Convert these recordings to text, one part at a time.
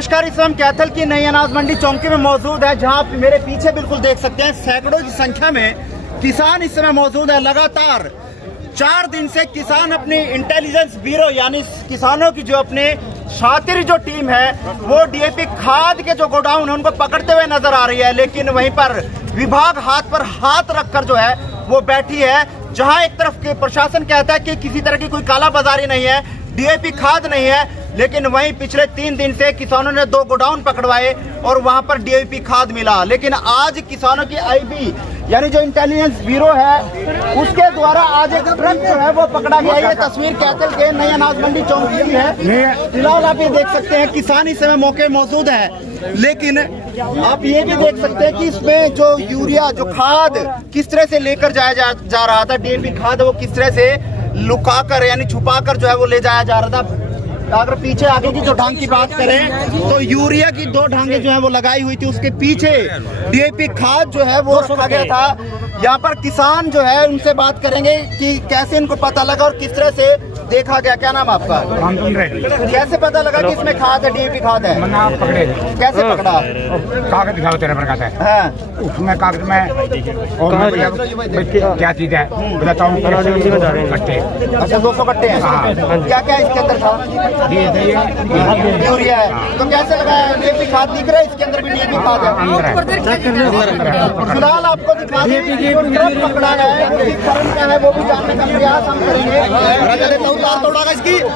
नमस्कार, इस समय हम कैथल की नई अनाज मंडी चौकी में मौजूद है, जहां आप मेरे पीछे बिल्कुल देख सकते हैं सैकड़ों की संख्या में किसान इस समय मौजूद है। लगातार 4 दिन से किसान अपनी इंटेलिजेंस ब्यूरो यानी किसानों की जो अपने शातिर जो टीम है वो डीएपी खाद के जो गोडाउन है उनको पकड़ते हुए नजर आ रही है, लेकिन वहीं पर विभाग हाथ पर हाथ रखकर जो है वो बैठी है। जहां एक तरफ के प्रशासन कहता है कि किसी तरह की कोई कालाबाजारी नहीं है, डीएपी खाद नहीं है, लेकिन वहीं पिछले 3 दिन से किसानों ने 2 गोडाउन पकड़वाए और वहां पर डीएपी खाद मिला। लेकिन आज किसानों की आईबी यानी जो इंटेलिजेंस ब्यूरो है उसके द्वारा आज एक ट्रक जो है वो पकड़ा गया। ये तस्वीर कैथल के नई अनाज मंडी चौकी की है। फिलहाल आप ये देख सकते हैं किसान इस समय मौके मौजूद है, लेकिन आप ये भी देख सकते हैं कि इसमें जो यूरिया जो खाद किस तरह से लेकर जाया जा रहा था, डीएपी खाद वो किस तरह से लुका कर यानी छुपा कर जो है वो ले जाया जा रहा था। अगर पीछे आगे की जो ढांग की बात करें तो यूरिया की 2 ढांगे जो है वो लगाई हुई थी, उसके पीछे डीएपी खाद जो है वो रखा गया था। यहाँ पर किसान जो है उनसे बात करेंगे कि कैसे इनको पता लगा और किस तरह से देखा गया। क्या नाम आपका? कैसे पता लगा कि इसमें खाद है, डीएपी खाद है? पकड़े कैसे पकड़ा? कागज दिखाओ तेरे पर कहता है। हाँ। उसमें कागज में और क्या चीज है बताता हूँ। कट्टे। अच्छा 200 कट्टे हैं। क्या क्या इसके अंदर था? यूरिया है। तो कैसे लगा डीएपी खाद दिख रहा है? इसके अंदर भी डीएपी खाद है। फिलहाल आपको दिखा दें जो ट्रक पकड़ा है वो किस कारण का है वो भी जानने का प्रयास हम करेंगे। तोड़ा इसकी ऊपर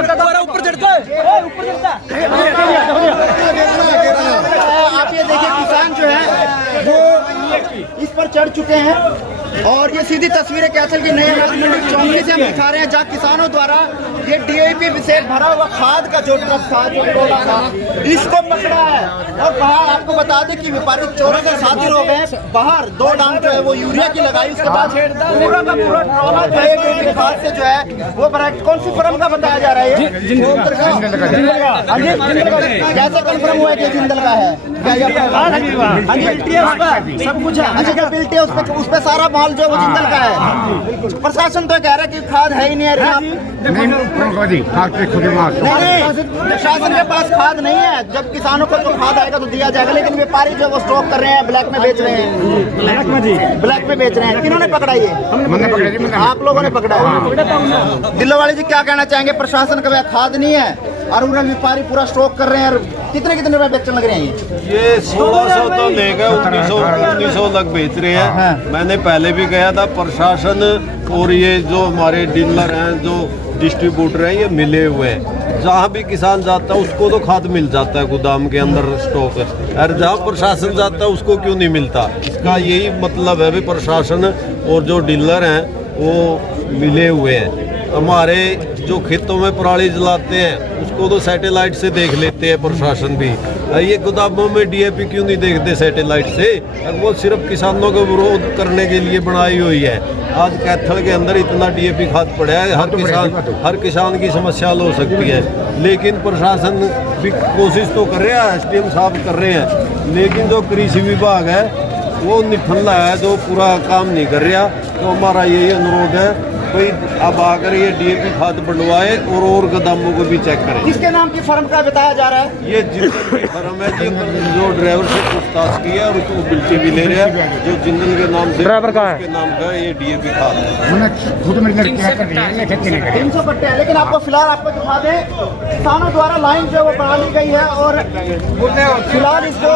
चढ़ता है, ऊपर चढ़ता है। आप ये देखिए किसान जो है वो इस पर चढ़ चुके हैं और ये सीधी तस्वीरें कैथल की नई अनाज मंडी चौकी से हम दिखा रहे हैं, जहाँ किसानों द्वारा ये डीएपी विशेष भरा हुआ खाद का जो ट्रक था जो टोला था इसको पकड़ा है। और बाहर आपको बता दें कि व्यापारी चोरों के साथ ही लोग हैं। बाहर 2 डांग जो है वो यूरिया की लगाई, उसके बाद पूरा का पूरा ट्रॉला जो है डीएपी खाद से जो है वो भरा। कौन सी फर्म का बताया जा रहा है ये? कैसे कंफर्म हुआ है कि जिंदल का है? सब कुछ है। अच्छा क्या बिल्टी है उस पर सारा माल जो है वो जिंदल का है। प्रशासन तो कह रहा है कि खाद है ही नहीं है। नहीं, प्रशासन के पास खाद नहीं है। जब किसानों को तो खाद आएगा तो दिया जाएगा, लेकिन व्यापारी जो वो स्टॉक कर रहे हैं, ब्लैक में बेच रहे हैं। ब्लैक में बेच रहे हैं। किन्होंने पकड़ा ये? आप लोगों ने पकड़ा है। दिल्लीवाले जी क्या कहना चाहेंगे? प्रशासन का खाद नहीं है और उन्हें व्यापारी पूरा स्टॉक कर रहे हैं। कितने रुपए बेचने लग रहे हैं ये 1600 तो लेकर 1900 तक बेच रहे हैं। हाँ। मैंने पहले भी गया था। प्रशासन और ये जो हमारे डीलर हैं जो डिस्ट्रीब्यूटर हैं ये मिले हुए हैं। जहाँ भी किसान जाता है उसको तो खाद मिल जाता है गोदाम के अंदर स्टॉक, और जहाँ प्रशासन जाता है उसको क्यों नहीं मिलता? इसका यही मतलब है भी प्रशासन और जो डीलर हैं वो मिले हुए हैं। हमारे जो खेतों में पराली जलाते हैं उसको तो सैटेलाइट से देख लेते हैं प्रशासन भी। ये गोदामों में डीएपी क्यों नहीं देखते सैटेलाइट से? वो सिर्फ किसानों को विरोध करने के लिए बनाई हुई है। आज कैथल के अंदर इतना डीएपी खाद पड़ा है, हर किसान की समस्या हल हो सकती है, लेकिन प्रशासन भी कोशिश तो कर रहा है, एसडीएम साहब कर रहे हैं, लेकिन जो कृषि विभाग है वो निठल्ला है, जो पूरा काम नहीं कर रहा। तो हमारा यही अनुरोध है भाई अब आकर ये डीएपी खाद बढ़वाए और गोदामों को भी चेक करें। किसके नाम की फर्म का बताया जा रहा है? ये जिंदल की फर्म है जी, जो ड्राइवर से पूछताछ की है और उसको बिल्टी भी ले रहे हैं। जो जिंदल के नाम से ड्राइवर का है, नाम का ये डीएपी खाद है। 300 कट्टे हैं। लेकिन आपको फिलहाल आपको दिखा दें किसानों द्वारा लाइन जो वो बढ़ा ली गई है और फिलहाल इसको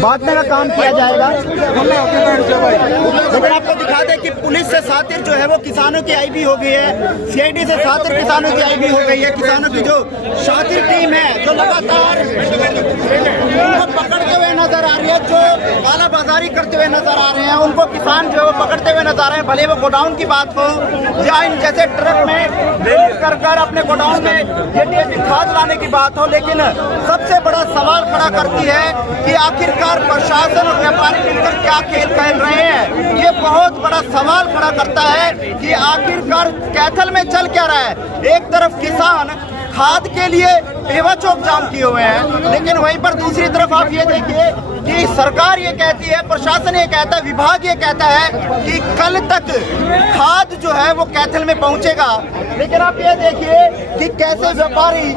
बांटने का काम किया जाएगा। लेकिन आपको दिखा दें कि पुलिस से सातिर जो है वो किसानों की आईबी हो गई है, सीआईडी से सातिर किसानों की आईबी हो गई है। किसानों की जो शातिर टीम है जो लगातार उनको पकड़ते हुए नजर आ रही है, जो कालाबाजारी करते हुए नजर आ रहे हैं उनको किसान जो है वो पकड़ते हुए नजर आ रहे हैं। भले वो गोडाउन की बात हो या इन जैसे ट्रक में लोड कर अपने गोडाउन में ये डीएपी खाद लाने की बात हो, लेकिन सबसे बड़ा सवाल खड़ा करती है कि आखिरकार प्रशासन और व्यापारी मिलकर क्या खेल खेल रहे हैं। ये बहुत बड़ा सवाल खड़ा करता है कि आखिरकार कैथल में चल क्या रहा है। एक तरफ किसान खाद के लिए पेवा चौक जाम किए हुए हैं। लेकिन वहीं पर दूसरी तरफ आप ये देखिए कि सरकार ये कहती है, प्रशासन ये कहता है, विभाग ये कहता है कि कल तक खाद जो है वो कैथल में पहुंचेगा। लेकिन आप ये देखिए कि कैसे व्यापारी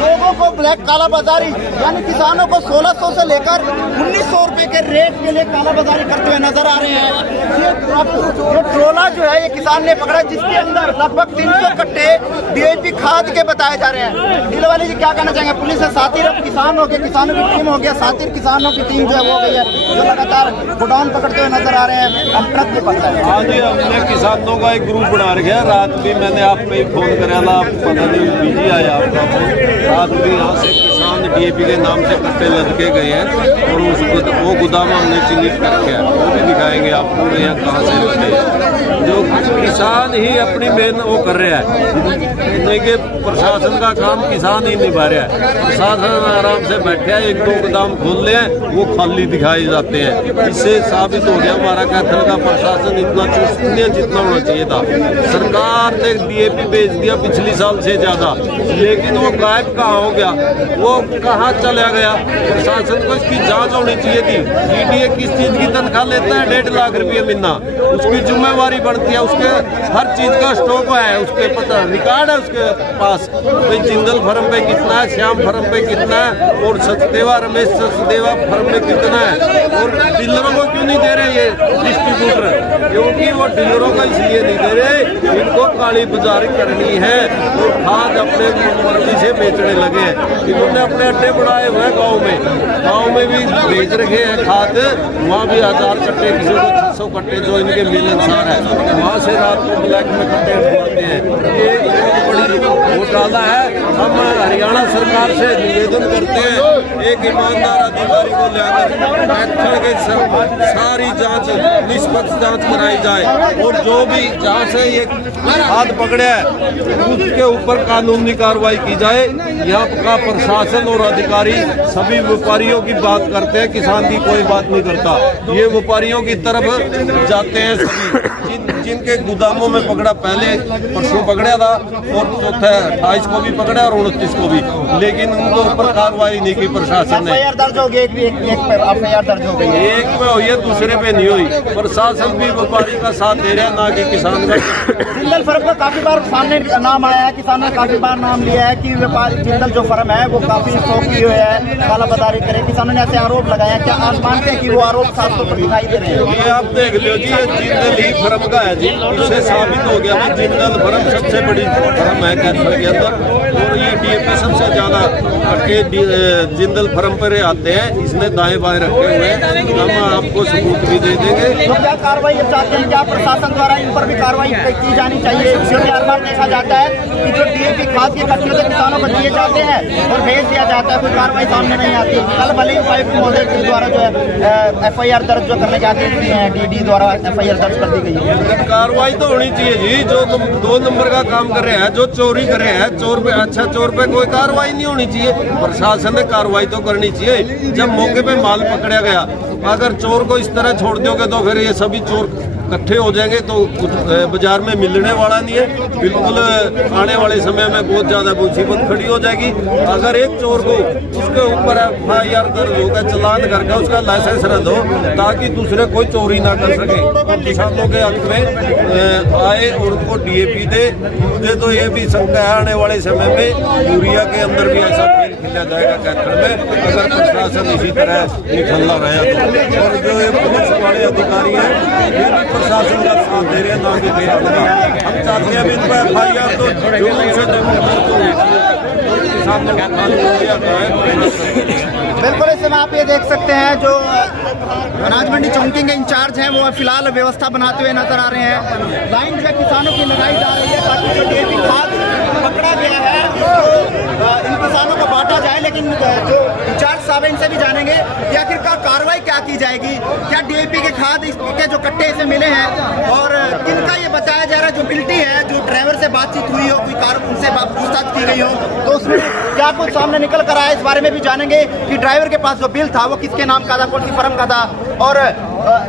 लोगों को ब्लैक काला बाजारी यानी किसानों को 1600 से लेकर 1900 रुपए के रेट के लिए काला बाजारी करते हुए नजर आ रहे हैं। ये ट्रोला जो है ये किसान ने पकड़ा जिसके अंदर लगभग 300 कट्टे DAP खाद के बताए जा रहे हैं। दिलवाले जी क्या कहना चाहेंगे? पुलिस है साथी किसान हो गए, किसानों की टीम हो गया, साथी किसानों की टीम जो है वो हो गई है, जो लगातार गोडाउन पकड़ते हुए नजर आ रहे हैं। हम प्रति पकड़ा है। हाँ जी, हमने किसानों का एक ग्रुप बना रखा। रात भी मैंने आप पे फोन करा था, पता नहीं बिजी आया आपका फोन। रात भी यहाँ से किसान DAP के नाम से कट्टे लदके गए हैं और वो गोदाम हमने चिन्हित करके है, वो भी दिखाएंगे आपको यहाँ कहाँ से लगे। जो किसान ही अपनी मेहनत वो कर रहा है, देखिए प्रशासन का काम किसान ही निभा रहा है। प्रशासन आराम से बैठे हैं, 1-2 गोदाम खोल ले वो खाली दिखाए जाते हैं। इससे साबित हो गया हमारा कैथल का प्रशासन इतना चुस्त नहीं है जितना होना चाहिए था। सरकार ने DAP भेज दिया पिछले साल से ज्यादा, लेकिन वो गायब कहाँ हो गया, वो कहाँ चला गया? प्रशासन को इसकी जांच होनी चाहिए थी। DDA किस चीज की तनख्वाह लेता है? 1.5 लाख रुपये महीना, उसकी जिम्मेवारी बनती है। उसके हर चीज का स्टॉक है, उसके पता रिकॉर्ड है उसके पास, भाई जिंदल फर्म पे कितना है, श्याम फर्म पे कितना है और सचदेवा रमेश सचदेवा फर्म में कितना है। और डीलरों को क्यों नहीं दे रहे ये डिस्ट्रीब्यूटर? क्योंकि वो डीलरों को इसलिए नहीं दे रहे, इनको काली बाजारी करनी है और खाद अपने मर्जी से बेचने लगे हैं। इन्होंने अपने अड्डे बढ़ाए हुए हैं गाँव में भी बेच रखे हैं खाद। वहाँ भी 1000 कट्टे, किसी को 600 कट्टे जो इनके मिलनसार है, वहाँ से रात को ब्लैक में कट्टे उठवाते हैं। ये बहुत बड़ी घोटाला है। हम हरियाणा सरकार से निवेदन करते हैं, एक ईमानदार अधिकारी को लेकर कैथल के सारी जांच, निष्पक्ष जांच कराई जाए और जो भी जहाँ से ये हाथ पकड़े है उसके ऊपर कानूनी कार्रवाई की जाए। यहाँ का प्रशासन और अधिकारी सभी व्यापारियों की बात करते हैं, किसान की कोई बात नहीं करता। ये व्यापारियों की तरफ जाते हैं सभी, जिनके गोदामों में पकड़ा, पहले परसों पकड़ा था और चौथे 28 को भी पकड़ा और 29 को भी, लेकिन उनके ऊपर कार्रवाई नहीं की प्रशासन ने। FIR दर्ज हो गई, एक पर FIR दर्ज हो गई है, एक पे हुई है, दूसरे पे नहीं हुई। प्रशासन भी व्यापारी का साथ दे रहा है, ना कि किसान का। जिंदल फर्म का काफी बार सामने नाम आया है, किसानों ने काफी बार नाम लिया है कि व्यापारी जिंदल जो फर्म है वो काफी शौक किए हुए है, काला बाजारी करे। किसानों ने ऐसे आरोप लगाया, क्या आप मानते हैं कि वो आरोप साफ तौर पर दिखाई दे रहे हैं? ये आप देख लो जी, ये जिंदल ही फर्म का है जी, इससे साबित हो गया कि जिंदल फर्म सबसे बड़ी फर्म है कैथल के अंदर और ये DAP सबसे ज्यादा कट्टे जिंदल फर्म पर आते हैं। इसने दाएं बाएं रखे हुए हैं, हम आपको सबूत भी दे देंगे। तो क्या कार्रवाई अब चाहते हैं? क्या प्रशासन द्वारा इन पर भी कार्रवाई की जानी चाहिए? क्योंकि हर बार देखा जाता है कि जो DAP खाद के कट्टे होते किसानों को दिए जाते हैं और भेज दिया जाता है, कोई कार्रवाई सामने नहीं आती। कल भले ही उपायुक्त महोदय के द्वारा जो है FIR दर्ज जो करने के आदेश दिए हैं, DD द्वारा FIR दर्ज कर दी गई है। कार्रवाई तो होनी चाहिए जी, जो 2 नंबर का काम कर रहे हैं, जो चोरी कर रहे हैं, चोर पे अच्छा चोर पे कोई कार्रवाई नहीं होनी चाहिए। प्रशासन ने कार्रवाई तो करनी चाहिए। जब मौके पे माल पकड़ा गया, अगर चोर को इस तरह छोड़ दोगे तो फिर ये सभी चोर इकट्ठे हो जाएंगे तो बाजार में मिलने वाला नहीं है। बिल्कुल आने वाले समय में बहुत ज़्यादा मुसीबत खड़ी हो जाएगी। अगर एक चोर को उसके ऊपर FIR दर्ज होगा, चालान करके उसका लाइसेंस रद्द हो ताकि दूसरे कोई चोरी ना कर सके। तो किसानों के हक में आए और उनको DAP दे। मुझे तो ये भी शंका है आने वाले समय में यूरिया के अंदर भी ऐसा खेल खेला जाएगा कैथल में, अगर प्रशासन इसी तरह निकलना रहे तो। और जो ये पुलिस वाले अधिकारी हैं प्रशासन का साथ दे रहे हैं, ना कि दे रहे हैं। हम चाहते हैं इन पर FIR तो जरूर से किसानों का बिल्कुल। इस समय आप ये देख सकते हैं जो अनाज मंडी चौकी के इंचार्ज हैं वो फिलहाल व्यवस्था बनाते हुए नजर आ रहे हैं। लाइन जो किसानों की लगाई जा रही है ताकि जो DAP खाद पकड़ा गया है इन किसानों को बांटा जाए। लेकिन जो इंचार्ज साहब इनसे भी जानेंगे कि आखिरकार कार्रवाई क्या की जाएगी, क्या DAP के खाद के जो कट्टे इसे मिले हैं और किनका ये बताया जा रहा है जो बिल्टी है, जो ड्राइवर से बातचीत हुई हो, कोई उनसे पूछताछ की गई हो तो उसमें क्या कुछ सामने निकल कर आया, इस बारे में भी जानेंगे कि ड्राइवर के पास जो बिल था वो किसके नाम का था, कौन सी फर्म का था और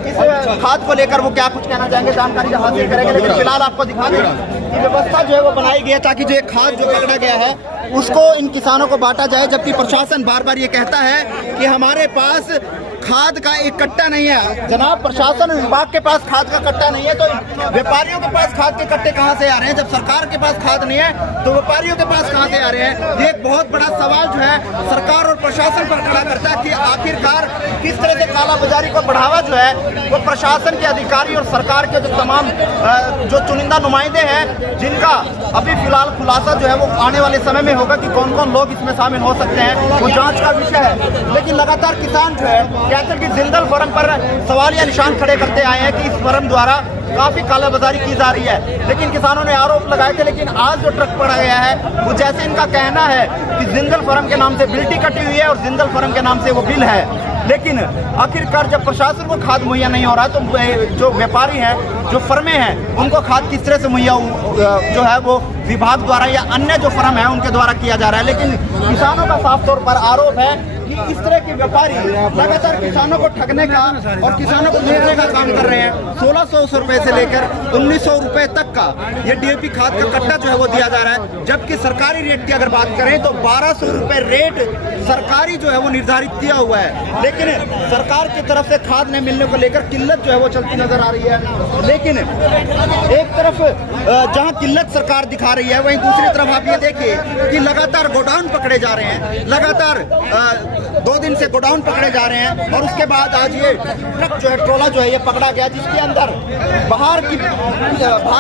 इस खाद को लेकर वो क्या कुछ कहना चाहेंगे, जानकारी हासिल करेंगे। लेकिन फिलहाल आपको दिखा दें की व्यवस्था जो है वो बनाई गई है ताकि जो ये खाद जो पकड़ा गया है उसको इन किसानों को बांटा जाए, जबकि प्रशासन बार बार ये कहता है कि हमारे पास खाद का एक कट्टा नहीं है। जनाब, प्रशासन विभाग के पास खाद का कट्टा नहीं है तो व्यापारियों के पास खाद के कट्टे कहां से आ रहे हैं? जब सरकार के पास खाद नहीं है तो व्यापारियों के पास कहां से आ रहे हैं? ये एक बहुत बड़ा सवाल जो है सरकार और प्रशासन पर खड़ा करता है कि आखिरकार किस तरह से कालाबाजारी को बढ़ावा जो है वो प्रशासन के अधिकारी और सरकार के जो तमाम जो चुनिंदा नुमाइंदे हैं, जिनका अभी फिलहाल खुलासा जो है वो आने वाले समय में होगा कि कौन कौन लोग इसमें शामिल हो सकते हैं, वो जांच का विषय है। लेकिन लगातार किसान जो है कहते हैं कि जिंदल फर्म पर सवालिया निशान खड़े करते आए हैं कि इस फर्म द्वारा काफी कालाबाजारी की जा रही है। लेकिन किसानों ने आरोप लगाए थे, लेकिन आज जो ट्रक पड़ा गया है वो जैसे इनका कहना है कि जिंदल फर्म के नाम से बिल्टी कटी हुई है और जिंदल फर्म के नाम से वो बिल है। लेकिन आखिरकार जब प्रशासन को खाद मुहैया नहीं हो रहा है तो जो व्यापारी हैं, जो फर्में हैं, उनको खाद किस तरह से मुहैया जो है वो विभाग द्वारा या अन्य जो फर्म है उनके द्वारा किया जा रहा है। लेकिन किसानों का साफ तौर पर आरोप है कि इस तरह के व्यापारी लगातार किसानों को ठगने का और किसानों को लूटने का काम कर रहे हैं। 1600 रुपए से लेकर 1900 रुपए तक का ये डीएपी खाद का कट्टा जो है वो दिया जा रहा है, जबकि सरकारी रेट की अगर बात करें तो 1200 रुपए रेट सरकारी जो है वो निर्धारित किया हुआ है। लेकिन सरकार की तरफ से खाद नहीं मिलने को लेकर किल्लत जो है वो चलती नजर आ रही है। लेकिन एक तरफ जहां किल्लत सरकार दिखा रही है, वहीं दूसरी तरफ आप ये देखिए कि लगातार गोडाउन पकड़े जा रहे हैं, लगातार 2 दिन से गोडाउन पकड़े जा रहे हैं। और उसके बाद आज ये ट्रक जो है, ट्रोला जो है ये पकड़ा गया, जिसके अंदर बाहर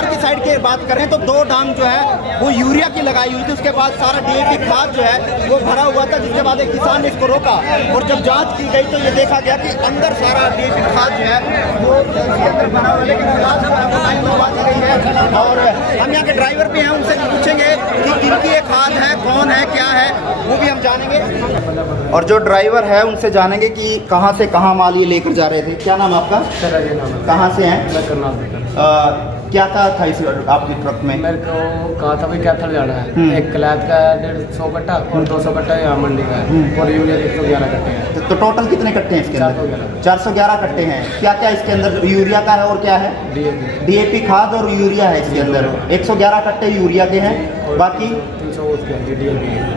की साइड की बात करें तो 2 डांग जो है वो यूरिया की लगाई हुई थी। उसके बाद सारा डीएपी खाद जो है वो भरा हुआ था, जिसके बाद एक किसान ने इसको रोका और जब जांच की गई तो ये देखा गया कि अंदर सारा डीएपी खाद जो है वो इसके अंदर भरा हुआ है। लेकिन और हम यहाँ के ड्राइवर भी हैं, उनसे पूछेंगे कि किनकी ये खाद है, कौन है, क्या है, वो भी हम जानेंगे। और जो ड्राइवर है उनसे जानेंगे कि कहाँ से कहाँ माल ये लेकर जा रहे थे। क्या नाम आपका? कहाँ से हैं? क्या था इस आपकी ट्रक में? मेरे को कहा था भाई कैथल जाना है, एक कलैद का 150 कट्टा और 200 कट्टा यहाँ मंडी का है और यूरिया 111 कट्टे हैं। तो टोटल कितने कट्टे हैं इसके अंदर? 411 कट्टे हैं। क्या क्या इसके अंदर यूरिया का है और क्या है? डीएपी खाद और यूरिया है इसके अंदर। 111 कट्टे यूरिया के हैं, बाकी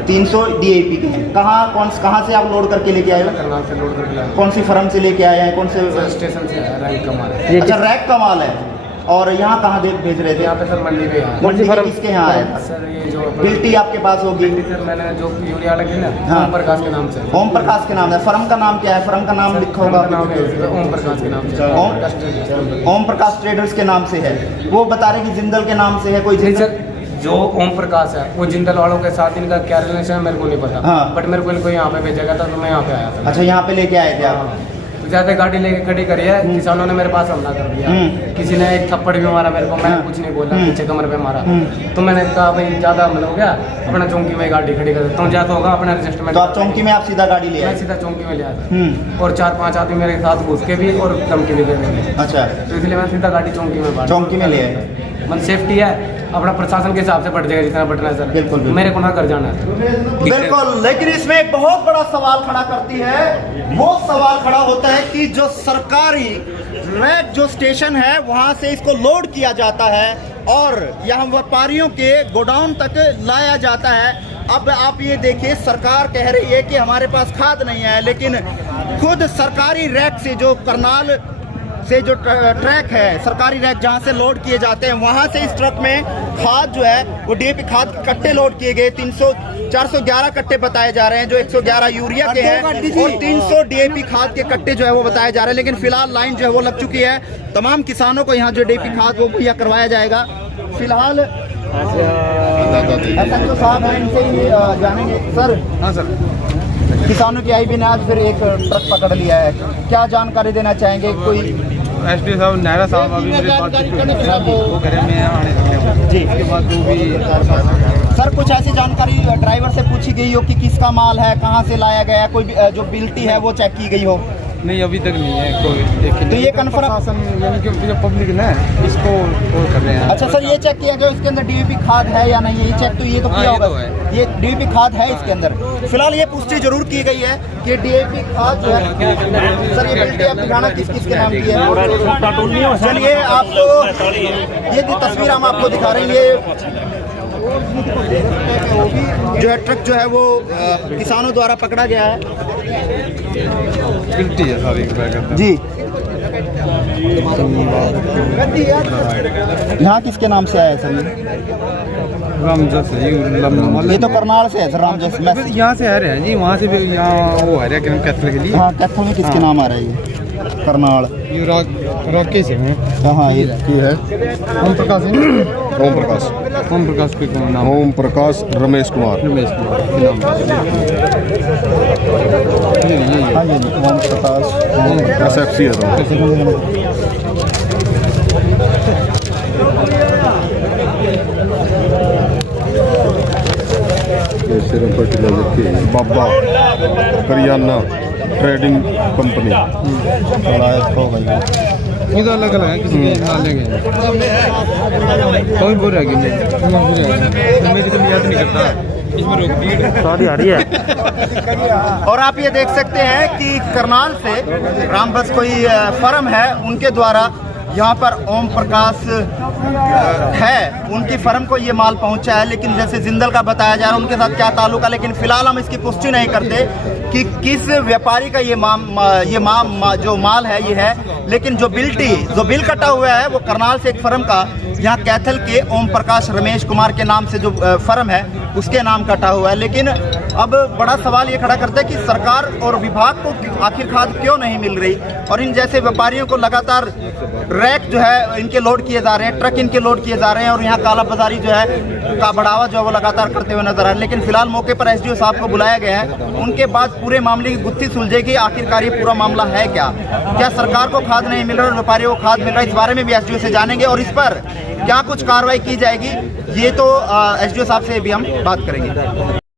300 डीएपी के हैं। कहाँ से आप लोड करके लेके आए हो? करनाल से लोड करके लाए। कौन सी फर्म से लेके आए हैं? कौन से स्टेशन से? रैक का माल। अच्छा, रैक का माल है। और यहाँ कहाँ भेज रहे थे? यहाँ पे सर मंडी में है। मंडी फर्म किसके यहाँ है? सर ये जो बिल्टी आपके पास होगी? सर मैंने जो यूरिया लगी ना, ओम प्रकाश के नाम से। ओम प्रकाश के नाम है। फर्म का नाम क्या है? फर्म का नाम लिखा होगा। ओम प्रकाश के नाम से। ओम प्रकाश ट्रेडर्स के नाम से है। वो बता रहे कि जिंदल के नाम से है कोई? सर जो ओम प्रकाश है वो जिंदल वालों के साथ इनका क्या रिलेशन है मेरे को नहीं पता। हाँ। बट मेरे को इनको यहाँ पे भेजा गया था तो मैं यहाँ पे आया था। अच्छा, यहाँ पे लेके आए थे आप? तो ज्यादा गाड़ी लेके खड़ी करी है, किसानों ने मेरे पास हमला कर दिया। किसी ने एक थप्पड़ भी मारा मेरे को, मैंने कुछ नहीं बोला, पीछे कमर पे मारा। तो मैंने कहा भाई ज्यादा हमला हो गया, अपना चौकी में गाड़ी खड़ी कर देता हूँ, ज्यादा होगा अपना एडजस्टमेंट। तो आप चौकी में आप सीधा गाड़ी ले आए? मैं सीधा चौकी में ले आया और 4-5 आदमी मेरे साथ घुस के भी और धमकी भी दे रहे थे। अच्छा, तो इसलिए मैं सीधा गाड़ी चौकी में चौकी में ले आए। मतलब सेफ्टी है, अपना प्रशासन के हिसाब से बढ़ जाएगा जितना बढ़ना है सर। बिल्कुल। मेरे को ना कर जाना है। बिल्कुल। लेकिन इसमें एक बहुत बड़ा सवाल खड़ा करती है, वो सवाल खड़ा होता है कि जो सरकारी रैक जो स्टेशन है वहां से इसको लोड किया जाता है और यहाँ व्यापारियों के गोडाउन तक लाया जाता है। अब आप ये देखिए, सरकार कह रही है कि हमारे पास खाद नहीं है, लेकिन खुद सरकारी रैक से जो करनाल से जो ट्रैक है, सरकारी रैक जहां से लोड किए जाते हैं, वहां से इस ट्रक में खाद जो है वो डीएपी खाद के कट्टे लोड किए गए। 411 कट्टे बताए जा रहे हैं, जो 111 यूरिया के हैं और 300 डीएपी खाद के कट्टे जो है वो बताए जा रहे हैं। लेकिन फिलहाल लाइन जो है वो लग चुकी है। तमाम किसानों को यहाँ जो डीएपी खाद वो मुहैया करवाया जाएगा। फिलहाल SHO साहब हैं, इनसे ही जानेंगे। सर, हाँ सर, किसानों की आई भी ने आज फिर एक ट्रक पकड़ लिया है, क्या जानकारी देना चाहेंगे? कोई एसडीओ साहब, नायरा साहब अभी मेरे पास वो घर में आने वाले जी, उसके बाद जो भी सर कुछ ऐसी जानकारी ड्राइवर से पूछी गई हो कि किसका माल है, कहाँ से लाया गया, कोई जो बिल्टी है वो चेक की गई हो? नहीं अभी तक नहीं है कोई। तो ये कन्फर्म, यानी कि जो पब्लिक है इसको वो कर रहे हैं। अच्छा सर, ये चेक किया गया इसके अंदर डीएपी खाद है या नहीं है? ये चेक तो ये तो किया ये होगा, तो है। ये डीएपी खाद है इसके अंदर। फिलहाल ये पुष्टि जरूर की गई है कि डीएपी खाद जो है। सर ये बिल्टी आप दिखाना किस किस के नाम की है? चलिए आपको ये तस्वीर हम आपको दिखा रहे हैं। ये जो है ट्रक जो है वो किसानों द्वारा पकड़ा गया है गिल्टी है सारी जी। यहाँ किसके नाम से आया है सर? रामजस है ये तो करनाल से है सर, रामजस। यहाँ से आ रहे हैं जी, वहाँ से भी यहाँ वो आ रहा है कैथल के लिए। हाँ, कैथल में किसके नाम आ रहा है? ये करनाल, ये रॉके से हैं। कहाँ ये है? ओम प्रकाश है ना? ओम प्रकाश, ओम प्रकाश पे कौन नाम? ओम प्रकाश रमेश कुमार। रमेश कुमार ये हाँ ये ओम प्रकाश SFC है तो। बाबा करियाना ट्रेडिंग कंपनी। ये तो अलग अलग है, किसी के नाले गए कोई बोल रहा है कि मेरी तो याद नहीं करता इसमें रोक दी। और आप ये देख सकते हैं कि करनाल से रामबस कोई फर्म है, उनके द्वारा यहाँ पर ओम प्रकाश है, उनकी फर्म को ये माल पहुँचा है। लेकिन जैसे जिंदल का बताया जा रहा है उनके साथ क्या ताल्लुक है, लेकिन फिलहाल हम इसकी पुष्टि नहीं करते कि किस व्यापारी का ये जो माल है ये है। लेकिन जो बिल कटा हुआ है वो करनाल से एक फर्म का, यहाँ कैथल के ओम प्रकाश रमेश कुमार के नाम से जो फर्म है उसके नाम कटा हुआ है। लेकिन अब बड़ा सवाल ये खड़ा करता है कि सरकार और विभाग को आखिर खाद क्यों नहीं मिल रही, और इन जैसे व्यापारियों को लगातार रैक जो है इनके लोड किए जा रहे हैं, ट्रक इनके लोड किए जा रहे हैं, और यहाँ काला बाजारी जो है का बढ़ावा जो है वो लगातार करते हुए नजर आ रहे हैं। लेकिन फिलहाल मौके पर एसडीओ साहब को बुलाया गया है, उनके बाद पूरे मामले की गुत्थी सुलझेगी। आखिरकार ये पूरा मामला है क्या सरकार को खाद नहीं मिल रहा और व्यापारियों को खाद मिल रहा है? इस बारे में भी एसडीओ से जानेंगे और इस पर क्या कुछ कार्रवाई की जाएगी ये तो एसडीओ साहब से भी हम बात करेंगे।